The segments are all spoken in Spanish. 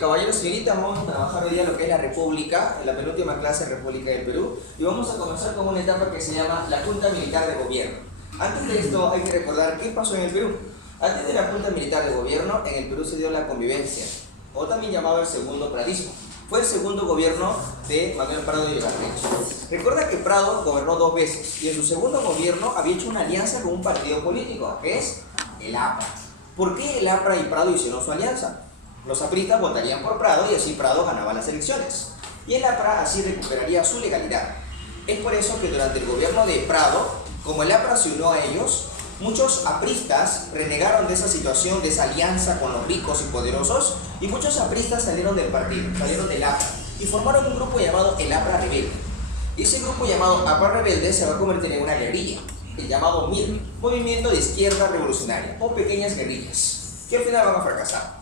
Caballeros, señoritas, vamos a trabajar hoy día lo que es la República, en la penúltima clase de República del Perú, y vamos a comenzar con una etapa que se llama la Junta Militar de Gobierno. Antes de esto hay que recordar qué pasó en el Perú. Antes de la Junta Militar de Gobierno, en el Perú se dio la convivencia, o también llamado el segundo pradismo. Fue el segundo gobierno de Manuel Prado de Ibarreche. Recuerda que Prado gobernó 2 veces, y en su segundo gobierno había hecho una alianza con un partido político, que es el APRA. ¿Por qué el APRA y Prado hicieron su alianza? Los apristas votarían por Prado y así Prado ganaba las elecciones. Y el APRA así recuperaría su legalidad. Es por eso que durante el gobierno de Prado, como el APRA se unió a ellos, muchos apristas renegaron de esa situación, de esa alianza con los ricos y poderosos, y muchos apristas salieron del partido, salieron del APRA, y formaron un grupo llamado el APRA Rebelde. Y ese grupo llamado APRA Rebelde se va a convertir en una guerrilla, el llamado MIR, Movimiento de Izquierda Revolucionaria, o pequeñas guerrillas, que al final van a fracasar.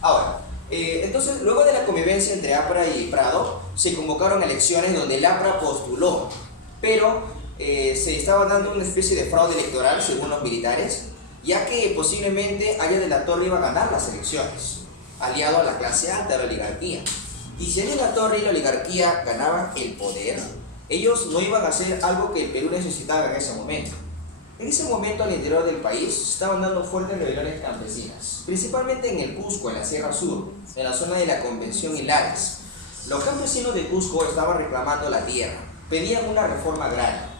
Ahora, entonces, luego de la convivencia entre APRA y Prado, se convocaron elecciones donde el APRA postuló, pero se estaba dando una especie de fraude electoral, según los militares, ya que posiblemente Haya de la Torre iba a ganar las elecciones, aliado a la clase alta, a la oligarquía. Y si Haya de la Torre y la oligarquía ganaban el poder, ellos no iban a hacer algo que el Perú necesitaba en ese momento. En ese momento, al interior del país, se estaban dando fuertes rebeliones campesinas, principalmente en el Cusco, en la Sierra Sur, en la zona de la Convención y Lares. Los campesinos de Cusco estaban reclamando la tierra, pedían una reforma agraria.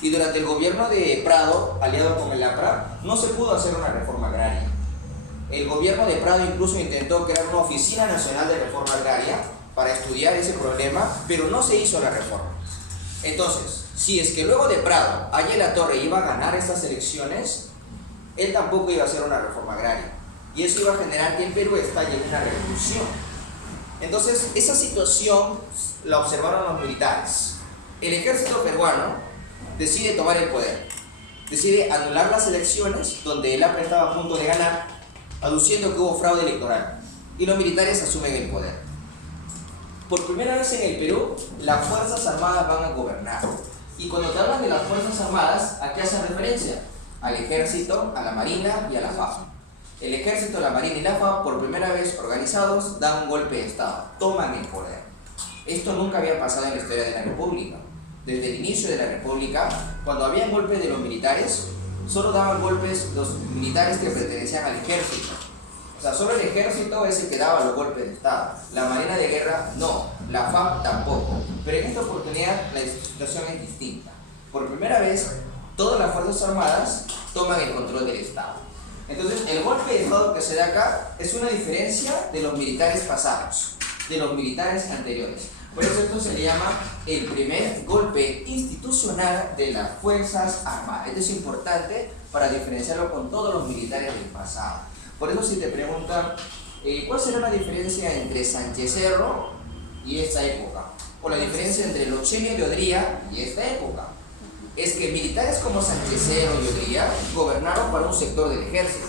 Y durante el gobierno de Prado, aliado con el APRA, no se pudo hacer una reforma agraria. El gobierno de Prado incluso intentó crear una oficina nacional de reforma agraria para estudiar ese problema, pero no se hizo la reforma. Entonces, si es que luego de Prado, Haya de la Torre iba a ganar estas elecciones, él tampoco iba a hacer una reforma agraria. Y eso iba a generar que el Perú estalle en una revolución. Entonces, esa situación la observaron los militares. El ejército peruano decide tomar el poder. Decide anular las elecciones donde el APRA estaba a punto de ganar, aduciendo que hubo fraude electoral. Y los militares asumen el poder. Por primera vez en el Perú, las Fuerzas Armadas van a gobernar. Y cuando te hablan de las Fuerzas Armadas, ¿a qué hacen referencia? Al Ejército, a la Marina y a la FAB. El Ejército, la Marina y la FAB, por primera vez organizados, dan un golpe de Estado, toman el poder. Esto nunca había pasado en la historia de la República. Desde el inicio de la República, cuando había golpes de los militares, solo daban golpes los militares que pertenecían al Ejército. O sea, solo el Ejército es el que daba los golpes de Estado. La Marina de Guerra no, la FAB tampoco. Pero en esta oportunidad la situación es distinta. Por primera vez, todas las Fuerzas Armadas toman el control del Estado. Entonces, el golpe de Estado que se da acá es una diferencia de los militares pasados, de los militares anteriores. Por eso esto se le llama el primer golpe institucional de las Fuerzas Armadas. Esto es importante para diferenciarlo con todos los militares del pasado. Por eso si te preguntan, ¿cuál será la diferencia entre Sánchez Cerro y esta época? O la diferencia entre los Chelios de Odría y esta época. Es que militares como Sánchez Cerro y Odría gobernaron para un sector del ejército.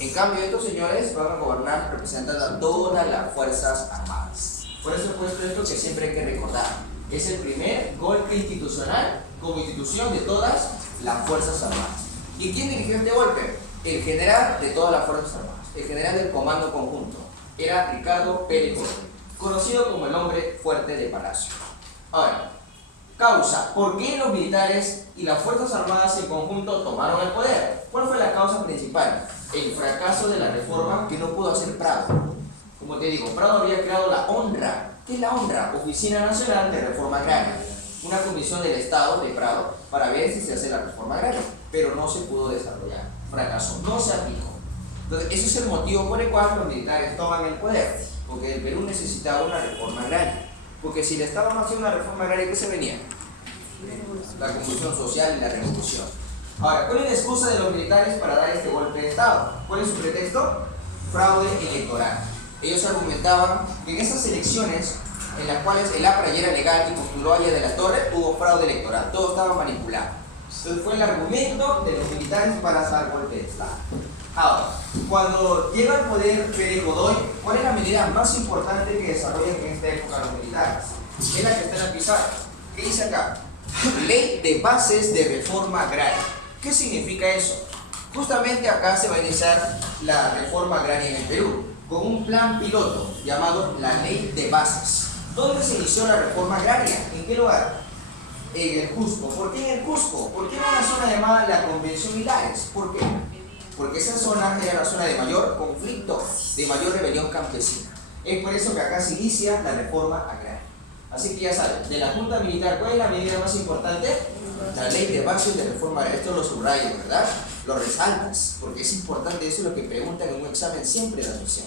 En cambio, estos señores van a gobernar representando a todas las Fuerzas Armadas. Por eso he puesto esto que siempre hay que recordar. Es el primer golpe institucional como institución de todas las Fuerzas Armadas. ¿Y quién dirigió este golpe? El general de todas las Fuerzas Armadas, el general del Comando Conjunto, era Ricardo Pérez Gómez, conocido como el hombre fuerte de Palacio. Ahora, causa, ¿por qué los militares y las Fuerzas Armadas en conjunto tomaron el poder? ¿Cuál fue la causa principal? El fracaso de la reforma que no pudo hacer Prado. Como te digo, Prado había creado la ONRA. ¿Qué es la ONRA? Oficina Nacional de Reforma Agraria, una comisión del Estado de Prado para ver si se hace la reforma agraria, pero no se pudo desarrollar. Fracasó, no se aplicó. Entonces, ese es el motivo por el cual los militares toman el poder, porque el Perú necesitaba una reforma agraria. Porque si le estaban haciendo una reforma agraria, ¿qué se venía? La convulsión social y la revolución. Ahora, ¿cuál es la excusa de los militares para dar este golpe de Estado? ¿Cuál es su pretexto? Fraude electoral. Ellos argumentaban que en esas elecciones, en las cuales el APRA ya era legal y postuló a Haya de la Torre, hubo fraude electoral, todo estaba manipulado. Entonces fue el argumento de los militares para dar golpe de Estado. Ahora, cuando llega al poder Pérez Godoy, ¿cuál es la medida más importante que desarrollan en esta época los militares? Es la que está en la pizarra. ¿Qué dice acá? Ley de bases de reforma agraria. ¿Qué significa eso? Justamente acá se va a iniciar la reforma agraria en el Perú. con un plan piloto llamado la Ley de Bases. ¿Dónde se inició la reforma agraria? ¿En qué lugar? En el Cusco. ¿Por qué en el Cusco? ¿Por qué en una zona llamada la Convención Milares? ¿Por qué? Porque esa zona era la zona de mayor conflicto, de mayor rebelión campesina. Es por eso que acá se inicia la reforma agraria. Así que ya saben, de la Junta Militar, ¿cuál es la medida más importante? La Ley de Bases de Reforma Agraria. Esto lo subrayas, ¿verdad? Lo resaltas, porque es importante, eso es lo que preguntan en un examen siempre de admisión.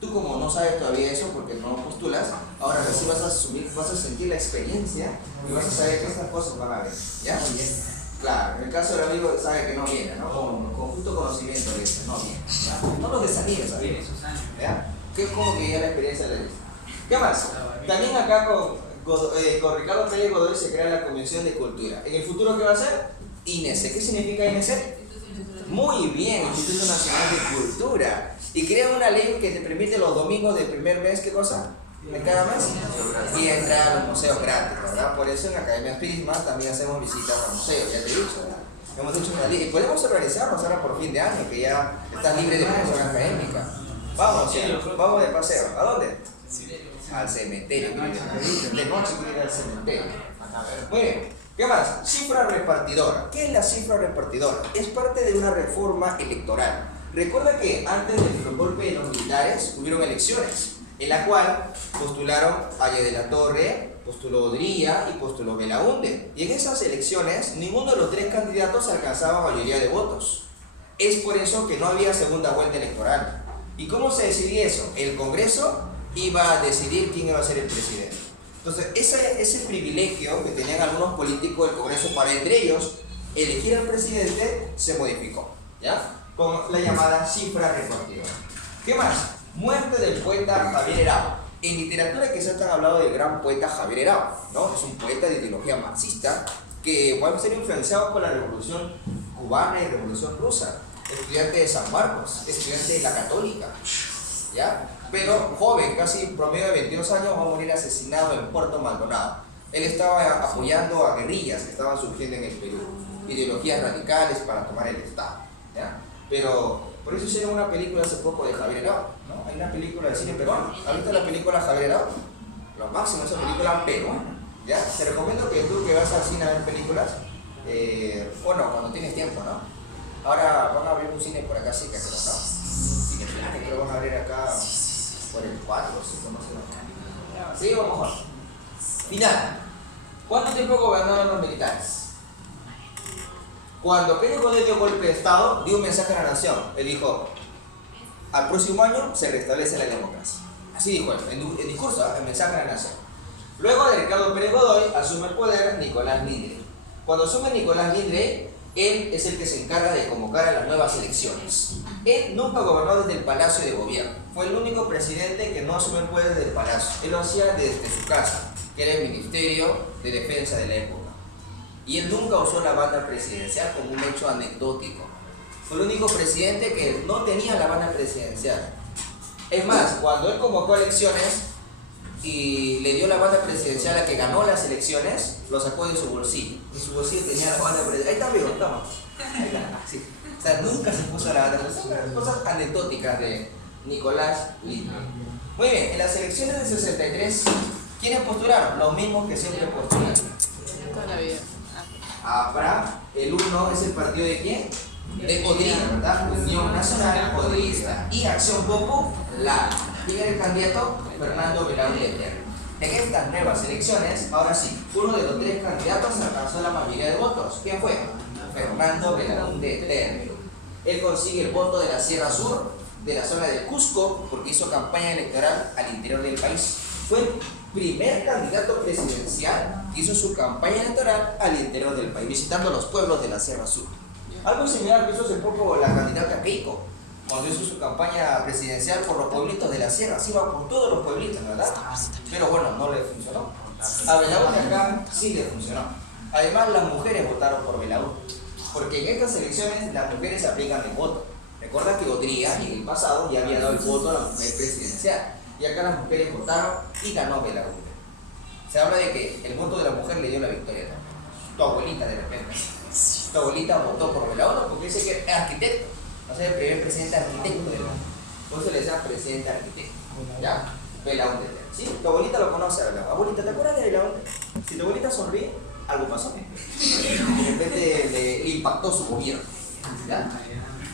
Tú como no sabes todavía eso porque no postulas, ahora recién vas a sentir la experiencia y vas a saber que estas cosas van a ver. ¿Ya? Claro, en el caso del amigo sabe que no viene, ¿no? Con justo conocimiento le dice, no viene. ¿Ya? No los desanimes, ¿sabes? ¿Ya? Que es como que ya la experiencia le dice. ¿Qué más? También acá con Ricardo Pérez Godoy se crea la Convención de Cultura. ¿En el futuro qué va a ser? INESE. ¿Qué significa INESE? Muy bien, Instituto Nacional de Cultura. Y crea una ley que te permite los domingos del primer mes, ¿qué cosa? ¿De cada mes? Y entrar a los museos gratis, ¿verdad? Por eso en la Academia Prisma también hacemos visitas a museos, ya te he dicho, ¿verdad? Hemos hecho una ley y podemos organizarnos ahora por fin de año, que ya estás libre de presión académica. Vamos, sí, vamos de paseo. ¿A dónde? Al cementerio. De noche quiero ir al cementerio. Muy bien. ¿Qué más? Cifra repartidora. ¿Qué es la cifra repartidora? Es parte de una reforma electoral. Recuerda que antes del golpe de los militares hubieron elecciones, en la cual postularon Valle de la Torre, postuló Odría y postuló Belaúnde. Y en esas elecciones, ninguno de los tres candidatos alcanzaba mayoría de votos. Es por eso que no había segunda vuelta electoral. ¿Y cómo se decidía eso? El Congreso iba a decidir quién iba a ser el presidente. Entonces, ese privilegio que tenían algunos políticos del Congreso para entre ellos elegir al presidente se modificó, ¿ya? Con la llamada cifra repartidora. ¿Qué más? Muerte del poeta Javier Herao. En literatura quizás están hablando del gran poeta Javier Herao, ¿no? Es un poeta de ideología marxista que puede ser influenciado por la Revolución Cubana y Revolución Rusa. Estudiante de San Marcos, estudiante de la Católica, ¿ya? Pero joven, casi promedio de 22 años, va a morir asesinado en Puerto Maldonado. Él estaba apoyando a guerrillas que estaban surgiendo en el Perú, ideologías radicales para tomar el Estado, ¿ya? Pero por eso hicieron una película hace poco de Javier Herao, ¿no? Hay una película de cine peruano. ¿Has visto la película Javier Herao? Lo máximo, esa película peruana, ¿ya? Te recomiendo que tú que vas al cine a ver películas, bueno, cuando tienes tiempo, ¿no? Ahora van a abrir un cine por acá, sí, que creo, ¿no? Cine Plane, creo que van a abrir acá por el 4, ¿sí? No sé. Sí, vamos a ver. Final. ¿Cuánto tiempo gobernaron los militares? Cuando Pérez Godoy dio golpe de Estado, dio un mensaje a la nación. Él dijo, al próximo año se restablece la democracia. Así dijo él, en discurso, el mensaje a la nación. Luego de Ricardo Pérez Godoy, asume el poder Nicolás Lindre. Cuando asume Nicolás Lindre, él es el que se encarga de convocar a las nuevas elecciones. Él nunca gobernó desde el Palacio de Gobierno. Fue el único presidente que no asumió el poder desde el Palacio. Él lo hacía desde su casa, que era el Ministerio de Defensa de la época. Y él nunca usó la banda presidencial como un hecho anecdótico. Fue el único presidente que no tenía la banda presidencial. Es más, cuando él convocó elecciones y le dio la banda presidencial a que ganó las elecciones, lo sacó de su bolsillo. En su bolsillo tenía la banda presidencial. Ahí está vivo, estamos. Ahí está, sí. O sea, nunca se puso la banda presidencial. Son cosas anecdóticas de Nicolás Lindre. Muy bien, en las elecciones del 63, ¿quiénes postularon? Los mismos que siempre postulan. Toda la vida. APRA, el 1 es el partido de quién? De Odría, ¿verdad? Unión Nacional Odrista. Y Acción Popular. ¿Quién era el candidato? Fernando Belaúnde. En estas nuevas elecciones, ahora sí, uno de los tres candidatos alcanzó la mayoría de votos. ¿Quién fue? Fernando Belaúnde. Él consigue el voto de la Sierra Sur, de la zona de Cusco, porque hizo campaña electoral al interior del país. Fue el primer candidato presidencial que hizo su campaña electoral al interior del país, visitando los pueblos de la Sierra Sur. Algo similar que hizo hace poco la candidata Keiko, cuando hizo su campaña presidencial por los pueblitos de la Sierra. Sí, va por todos los pueblitos, ¿verdad? Pero bueno, no le funcionó. A Belaúnde acá sí le funcionó. Además, las mujeres votaron por Belaúnde, porque en estas elecciones las mujeres aplican el voto. Recuerda que Odría en el pasado ya había dado el voto a la mujer presidencial. Y acá las mujeres votaron y ganó Belaúnde. Se habla de que el voto de la mujer le dio la victoria también. Tu abuelita de repente. Tu abuelita votó por Belaúnde porque dice que es arquitecto. Va a ser el primer presidente arquitecto del mundo. Por eso le decían presidente arquitecto. ¿Ya? Belaúnde. ¿Sí? Tu abuelita lo conoce, ¿verdad? Abuelita, ¿te acuerdas de Belaúnde? Si tu abuelita sonríe, algo pasó. De repente le impactó su gobierno. ¿Ya?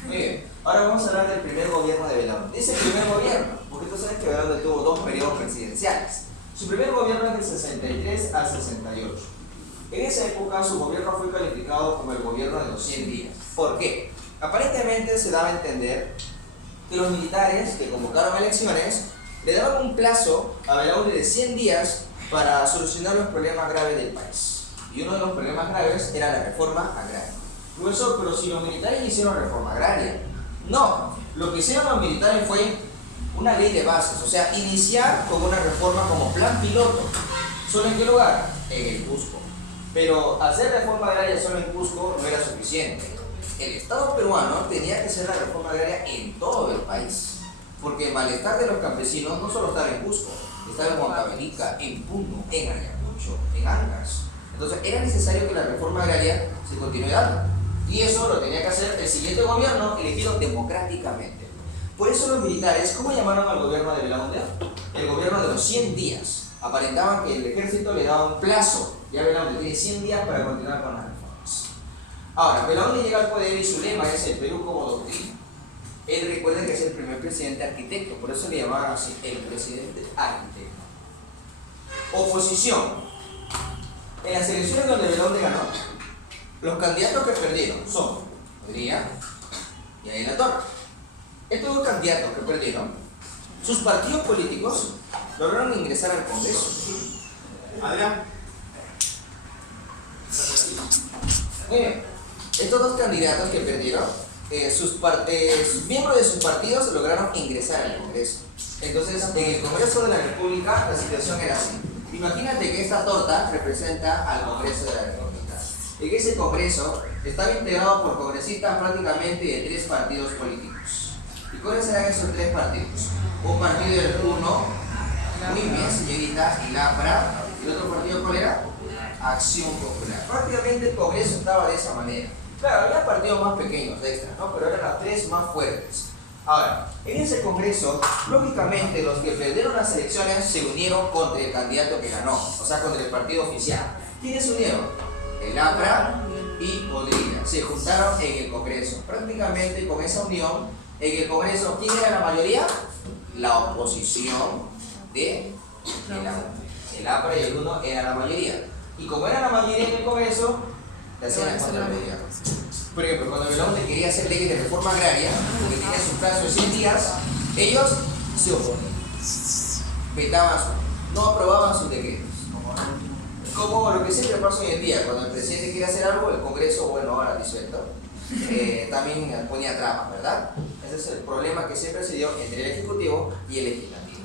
Muy bien. Ahora vamos a hablar del primer gobierno de Belaúnde. Dice el primer gobierno, porque tú sabes que Belaúnde tuvo 2 periodos presidenciales. Su primer gobierno es del 63 al 68. En esa época su gobierno fue calificado como el gobierno de los 100 días. ¿Por qué? Aparentemente se daba a entender que los militares que convocaron elecciones le daban un plazo a Belaúnde de 100 días para solucionar los problemas graves del país. Y uno de los problemas graves era la reforma agraria. Profesor, pero si los militares hicieron reforma agraria. No, lo que hicieron los militares fue una ley de bases, o sea, iniciar con una reforma como plan piloto. ¿Solo en qué lugar? En el Cusco. Pero hacer reforma agraria solo en Cusco no era suficiente. El Estado peruano tenía que hacer la reforma agraria en todo el país. Porque el malestar de los campesinos no solo estaba en Cusco, estaba en Huancavelica, en Puno, en Ayacucho, en Ancash. Entonces era necesario que la reforma agraria se continúe dando. Y eso lo tenía que hacer el siguiente gobierno elegido democráticamente. Por eso los militares, ¿cómo llamaron al gobierno de Belaúnde? El gobierno de los 100 días. Aparentaban que el ejército le daba un plazo. Ya Belaúnde tiene 100 días para continuar con las reformas. Ahora, Belaúnde llega al poder y su lema es el Perú como doctrina. Él recuerda que es el primer presidente arquitecto, por eso le llamaban así, el presidente arquitecto. Oposición. En las elecciones donde Belaúnde ganó, los candidatos que perdieron son Podría y Adela Torre. Estos 2 candidatos que perdieron, sus partidos políticos lograron ingresar al Congreso. Adrián. Muy bien. Estos 2 candidatos que perdieron, sus miembros de sus partidos lograron ingresar al Congreso. Entonces, en el Congreso de la República, la situación era así. Imagínate que esta torta representa al Congreso de la República. En ese Congreso estaba integrado por congresistas prácticamente de 3 partidos políticos. ¿Y cuáles eran esos 3 partidos? Un partido del Puno, muy bien, señorita, el APRA, y el otro partido, ¿cuál era? Acción Popular. Prácticamente el Congreso estaba de esa manera. Claro, había partidos más pequeños, extra, ¿no? Pero eran las 3 más fuertes. Ahora, en ese Congreso, lógicamente los que perdieron las elecciones se unieron contra el candidato que ganó, o sea, contra el partido oficial. ¿Quiénes se unieron? El APRA y Podría. Se juntaron en el Congreso. Prácticamente con esa unión, en el Congreso, ¿quién era la mayoría? La oposición de el APRA y el UNO era la mayoría. Y como era la mayoría en el Congreso, le hacían la contramedida. Por ejemplo, cuando Belaúnde quería hacer leyes de reforma agraria, porque tenía su plazo de 100 días, ellos se oponían. Vetaban, no aprobaban sus decretos. Como lo que siempre pasa hoy en día, cuando el presidente quiere hacer algo, el Congreso, bueno, ahora disuelto, también ponía trabas, ¿verdad? Ese es el problema que siempre se dio entre el Ejecutivo y el Legislativo.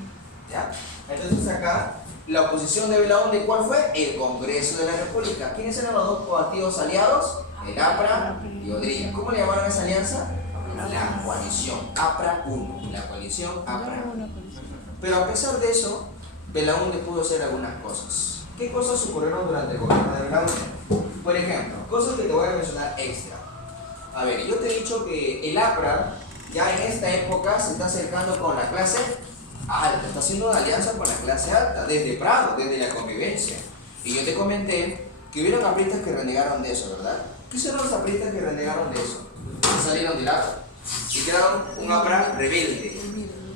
¿Ya? Entonces acá, la oposición de Belaúnde, ¿cuál fue? El Congreso de la República. ¿Quiénes eran los 2 partidos aliados? El APRA y Podría. ¿Cómo le llamaron a esa alianza? La coalición APRA-1. La coalición APRA-1. Pero a pesar de eso, Belaúnde pudo hacer algunas cosas. ¿Qué cosas ocurrieron durante el gobierno de Belaúnde? Por ejemplo, cosas que te voy a mencionar extra. A ver, yo te he dicho que el APRA ya en esta época se está acercando con la clase alta, está haciendo una alianza con la clase alta, desde Prado, desde la convivencia. Y yo te comenté que hubieron apristas que renegaron de eso, ¿verdad? ¿Qué hicieron los apristas que renegaron de eso? Que salieron del APRA y crearon un APRA rebelde,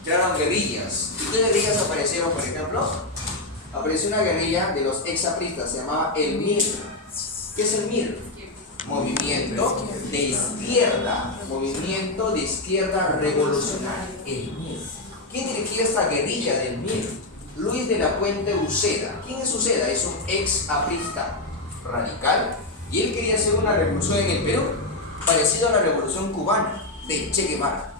crearon guerrillas. ¿Y qué guerrillas aparecieron, por ejemplo? Apareció una guerrilla de los exapristas, se llamaba el MIR. ¿Qué es el MIR? Movimiento de izquierda revolucionaria, el MIR. ¿Quién dirigía esta guerrilla del MIR? Luis de la Puente Uceda. ¿Quién es Uceda? Es un exaprista radical y él quería hacer una revolución en el Perú, parecida a la revolución cubana de Che Guevara.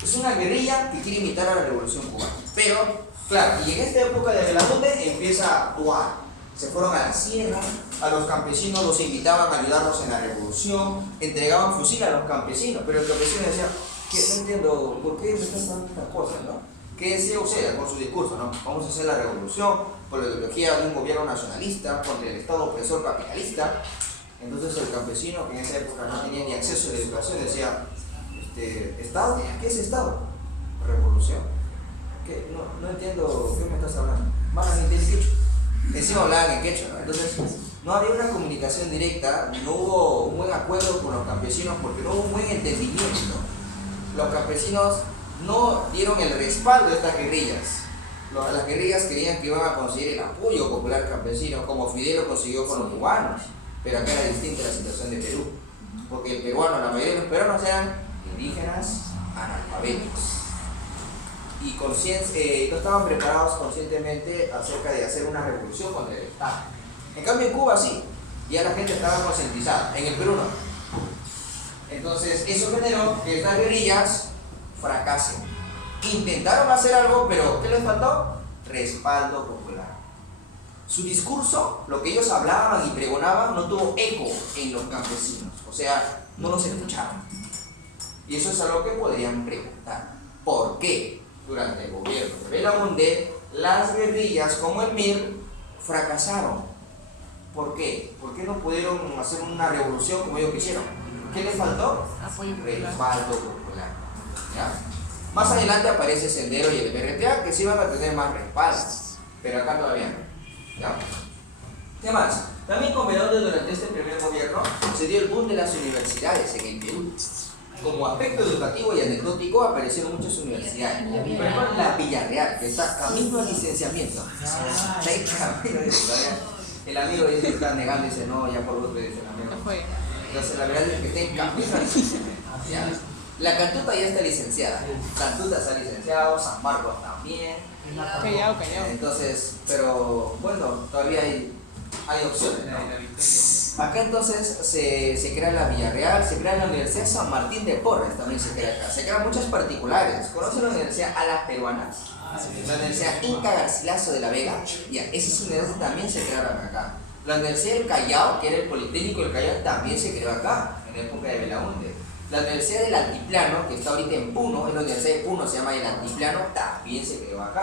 Es una guerrilla que quiere imitar a la revolución cubana, pero claro, y en esta época de Belaúnde empieza a actuar. Se fueron a la sierra, a los campesinos los invitaban a ayudarlos en la revolución, entregaban fusil a los campesinos, pero el campesino decía, que no entiendo por qué me están dando estas cosas, ¿no? ¿Qué decía Uceda con su discurso, no? Vamos a hacer la revolución por la ideología de un gobierno nacionalista contra el Estado opresor capitalista. Entonces el campesino, que en esa época no tenía ni acceso a la educación, decía, ¿Estado? ¿Qué es Estado? revolución. ¿Qué? No entiendo qué me estás hablando. Van a entender quechua. Encima hablaban en quechua, ¿no? Entonces, no había una comunicación directa, no hubo un buen acuerdo con los campesinos porque no hubo un buen entendimiento. Los campesinos no dieron el respaldo de estas guerrillas. Las guerrillas creían que iban a conseguir el apoyo popular campesino, como Fidel lo consiguió con los cubanos, pero acá era distinta la situación de Perú, porque el peruano, la mayoría de los peruanos eran indígenas analfabetos y no estaban preparados conscientemente acerca de hacer una revolución contra el Estado. En cambio en Cuba sí, ya la gente estaba concientizada, en el Perú no. Entonces eso generó que estas guerrillas fracasen. Intentaron hacer algo, pero ¿qué les faltó? Respaldo popular. Su discurso, lo que ellos hablaban y pregonaban, no tuvo eco en los campesinos, o sea, no los escuchaban. Y eso es algo que podrían preguntar. ¿Por qué durante el gobierno de Belaúnde las guerrillas como el MIR fracasaron? ¿Por qué? ¿Por qué no pudieron hacer una revolución como ellos quisieron? ¿Qué les faltó? Apoyo popular. Respaldo popular. ¿Ya? Más adelante aparece Sendero y el BRTA que sí van a tener más respaldo, pero acá todavía no. ¿Ya? ¿Qué más? También con Belaúnde durante este primer gobierno se dio el boom de las universidades en el Perú. Como aspecto educativo y anecdótico aparecieron muchas universidades. Por ejemplo, la Villarreal, que está camino al licenciamiento. Está en camino al licenciamiento. El amigo dice que está negando y dice, no, ya por gusto dice el amigo. No fue. Entonces la verdad es que está en camino al licenciamiento. ¿Ya? La Cantuta ya está licenciada. Cantuta está licenciado, San Marcos también. Callao. Entonces, pero bueno, todavía hay opciones, ¿no? Acá entonces se crea la Villarreal, se crea la Universidad San Martín de Porres, también se crea acá. Se crean muchas particulares. ¿Conocen la Universidad Alas Peruanas? La Universidad Inca Garcilaso de la Vega. Ya, esas universidades también se crearon acá. La Universidad del Callao, que era el Politécnico del Callao, también se creó acá, en la época de Belaúnde. La Universidad del Altiplano, que está ahorita en Puno, es la Universidad de Puno, se llama el Altiplano, también se creó acá.